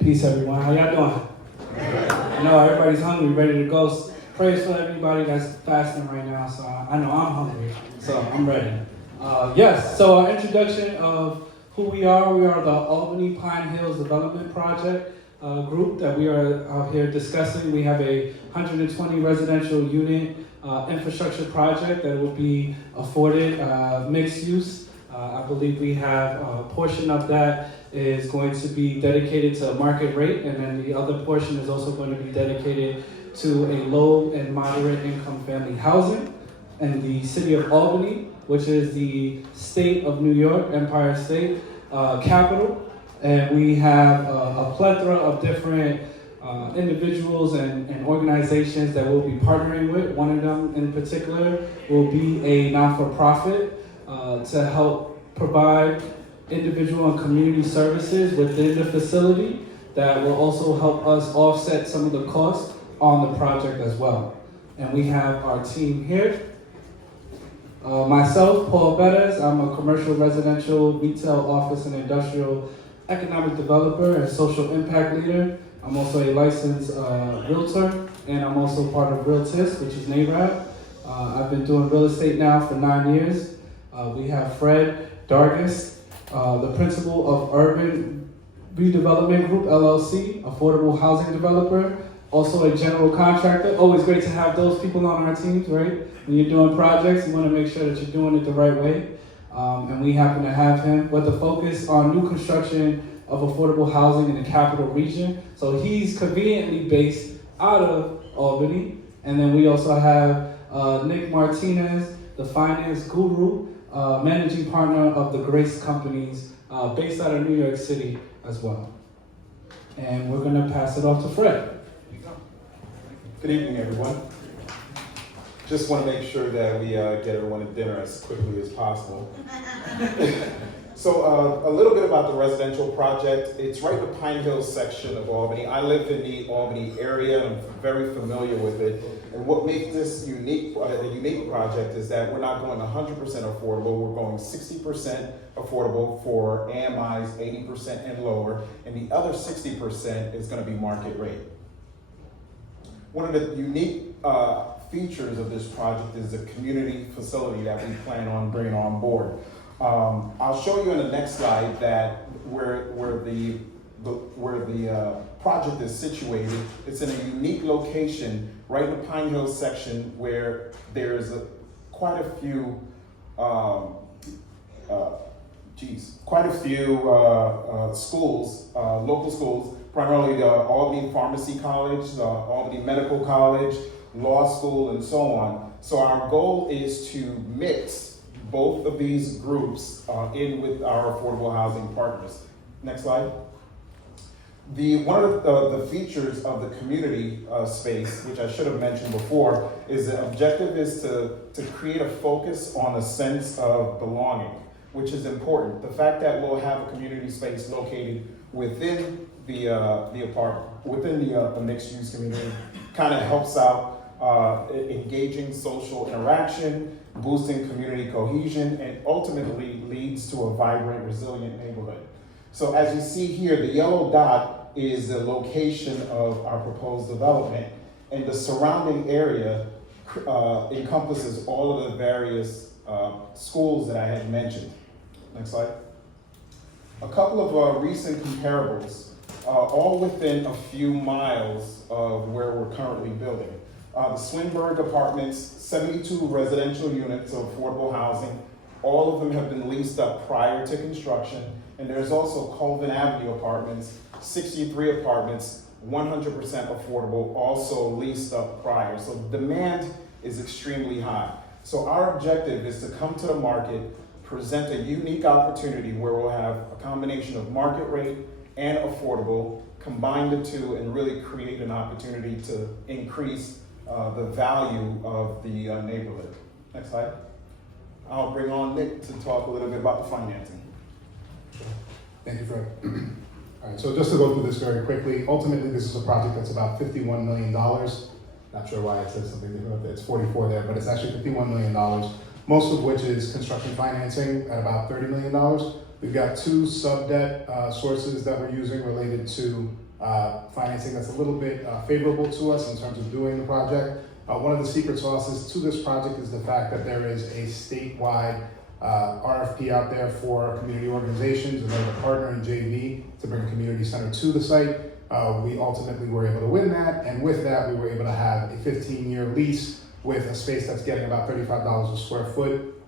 Peace, everyone. How y'all doing? I know everybody's hungry, ready to go. Praise for everybody that's fasting right now. So I know I'm hungry, so I'm ready. Yes, so our introduction of who we are. We are the Albany Pine Hills Development Project group that we are out here discussing. We have a 120 residential unit infrastructure project that will be afforded mixed use. I believe we have a portion of that is going to be dedicated to market rate, and then the other portion is also going to be dedicated to a low and moderate income family housing. And the city of Albany, which is the state of New York, Empire State capital, and we have a plethora of different individuals and organizations that we'll be partnering with. One of them in particular will be a not-for-profit to help provide individual and community services within the facility that will also help us offset some of the costs on the project as well. And we have our team here. Myself, Paul Bettis, I'm a commercial, residential, retail, office, and industrial economic developer and social impact leader. I'm also a licensed realtor, and I'm also part of Realtist, which is NARAB. I've been doing real estate now for 9 years. We have Fred Dargis, the principal of Urban Redevelopment Group, LLC, affordable housing developer, also a general contractor. Always great to have those people on our teams, right? When you're doing projects, you want to make sure that you're doing it the right way. And we happen to have him with a focus on new construction of affordable housing in the capital region. So he's conveniently based out of Albany. And then we also have Nick Martinez, the finance guru, managing partner of the Grace Companies, based out of New York City as well. And we're gonna pass it off to Fred. Good evening, everyone. Just want to make sure that we get everyone to dinner as quickly as possible. So a little bit about the residential project. It's right in the Pine Hills section of Albany. I live in the Albany area and I'm very familiar with it. And what makes this a unique project is that we're not going 100% affordable. We're going 60% affordable for AMIs, 80% and lower, and the other 60% is going to be market rate. One of the unique features of this project is the community facility that we plan on bringing on board. I'll show you in the next slide that where the project is situated. It's in a unique location right in the Pine Hills section where there's quite a few schools, local schools, primarily the Albany Pharmacy College, the Albany Medical College, law school, and so on. So our goal is to mix both of these groups in with our affordable housing partners. Next slide. One of the features of the community space, which I should have mentioned before, is the objective is to create a focus on a sense of belonging, which is important. The fact that we'll have a community space located within the apartment, within the mixed use community, kind of helps out engaging social interaction, boosting community cohesion, and ultimately leads to a vibrant, resilient neighborhood. So as you see here, the yellow dot is the location of our proposed development, and the surrounding area encompasses all of the various schools that I had mentioned. Next slide. A couple of recent comparables, all within a few miles of where we're currently building. The Swinburne Apartments, 72 residential units of affordable housing. All of them have been leased up prior to construction. And there's also Colvin Avenue Apartments, 63 apartments, 100% affordable, also leased up prior. So demand is extremely high. So our objective is to come to the market, present a unique opportunity where we'll have a combination of market rate and affordable, combine the two and really create an opportunity to increase the value of the neighborhood. Next slide. I'll bring on Nick to talk a little bit about the financing. Thank you, Fred. All right, so just to go through this very quickly, ultimately this is a project that's about $51 million. Not sure why it says something different, it's 44 there, but it's actually $51 million, most of which is construction financing at about $30 million. We've got two sub-debt sources that we're using related to financing that's a little bit favorable to us in terms of doing the project. One of the secret sauces to this project is the fact that there is a statewide RFP out there for community organizations in order to partner in JV to bring a community center to the site. We ultimately were able to win that, and with that we were able to have a 15-year lease with a space that's getting about $35 a square foot.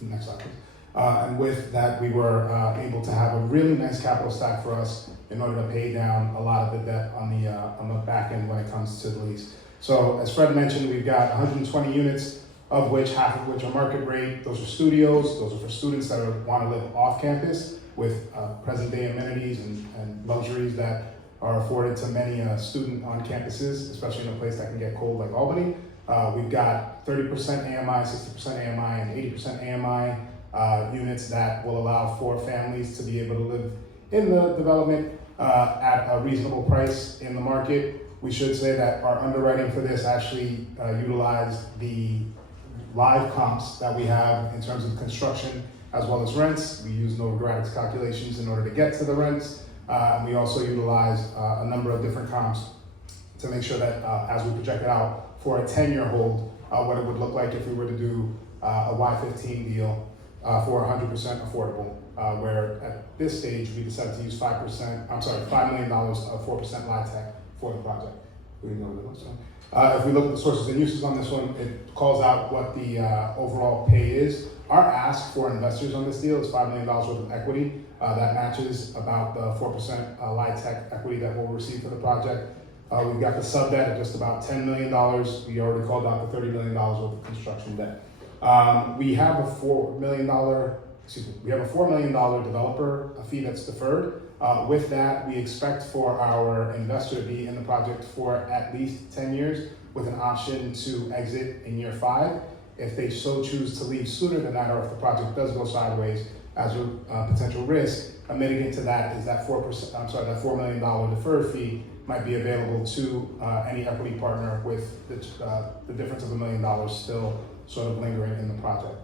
Next slide, please. And with that, we were able to have a really nice capital stack for us in order to pay down a lot of the debt on the back end when it comes to the lease. So as Fred mentioned, we've got 120 units, of which half of which are market rate. Those are studios. Those are for students that want to live off campus with present day amenities and luxuries that are afforded to many student on campuses, especially in a place that can get cold like Albany. We've got 30% AMI, 60% AMI, and 80% AMI units that will allow for families to be able to live in the development at a reasonable price in the market. We should say that our underwriting for this actually utilized the live comps that we have in terms of construction as well as rents. We use Novogradic's calculations in order to get to the rents. We also utilize a number of different comps to make sure that as we project it out for a 10-year hold, what it would look like if we were to do a Y15 deal for 100% affordable, where at this stage we decided to use $5 million of 4% LIHTC for the project. We know the next one. If we look at the sources and uses on this one, it calls out what the overall pay is. Our ask for investors on this deal is $5 million worth of equity. That matches about the 4% LIHTC equity that we'll receive for the project. We've got the sub debt at just about $10 million. We already called out the $30 million worth of construction debt. We have a $4 million developer fee that's deferred. With that, we expect for our investor to be in the project for at least 10 years with an option to exit in year 5. If they so choose to leave sooner than that, or if the project does go sideways as a potential risk, a mitigant to that is that $4 million deferred fee might be available to any equity partner with the difference of $1 million still sort of lingering in the project.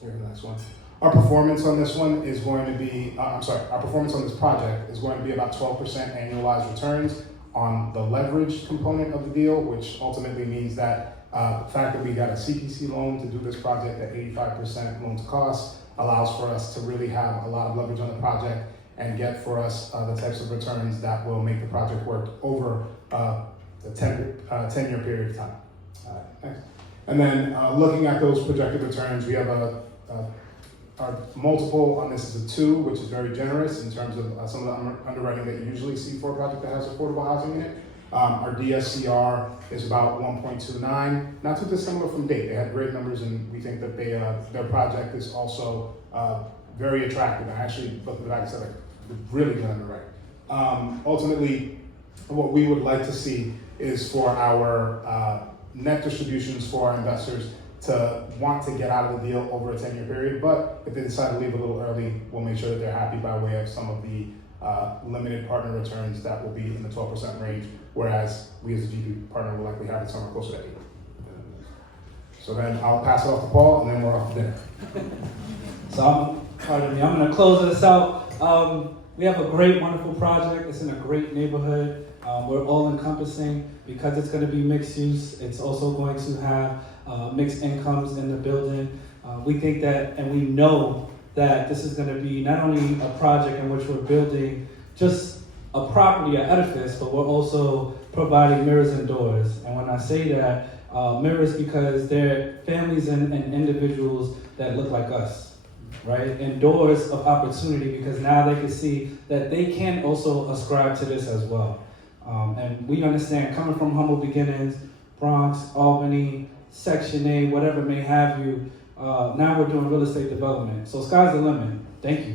Here's the next one. Our performance on this one is going to be, our performance on this project is going to be about 12% annualized returns on the leverage component of the deal, which ultimately means that the fact that we got a CPC loan to do this project at 85% loan to cost allows for us to really have a lot of leverage on the project and get for us the types of returns that will make the project work over the 10-year period of time. Next. And then looking at those projected returns, we have our multiple on this is a 2, which is very generous in terms of some of the underwriting that you usually see for a project that has affordable housing in it. Our DSCR is about 1.29, not too dissimilar from Date. They had great numbers, and we think that their project is also very attractive. I actually looked at the back and said, like, really good underwriting. Ultimately, what we would like to see is for our net distributions for our investors to want to get out of the deal over a 10-year period, but if they decide to leave a little early, we'll make sure that they're happy by way of some of the limited partner returns that will be in the 12% range, whereas we as a GP partner will likely have it somewhere closer to 8. So then I'll pass it off to Paul, and then we're off to dinner. So I'm going to close this out. We have a great, wonderful project. It's in a great neighborhood. We're all encompassing because it's going to be mixed use. It's also going to have mixed incomes in the building. We think that, and we know that this is going to be not only a project in which we're building just a property, an edifice, but we're also providing mirrors and doors. And when I say that, mirrors because they're families and individuals that look like us, right? And doors of opportunity because now they can see that they can also ascribe to this as well. And we understand coming from humble beginnings, Bronx, Albany, Section A, whatever may have you, now we're doing real estate development. So sky's the limit. Thank you.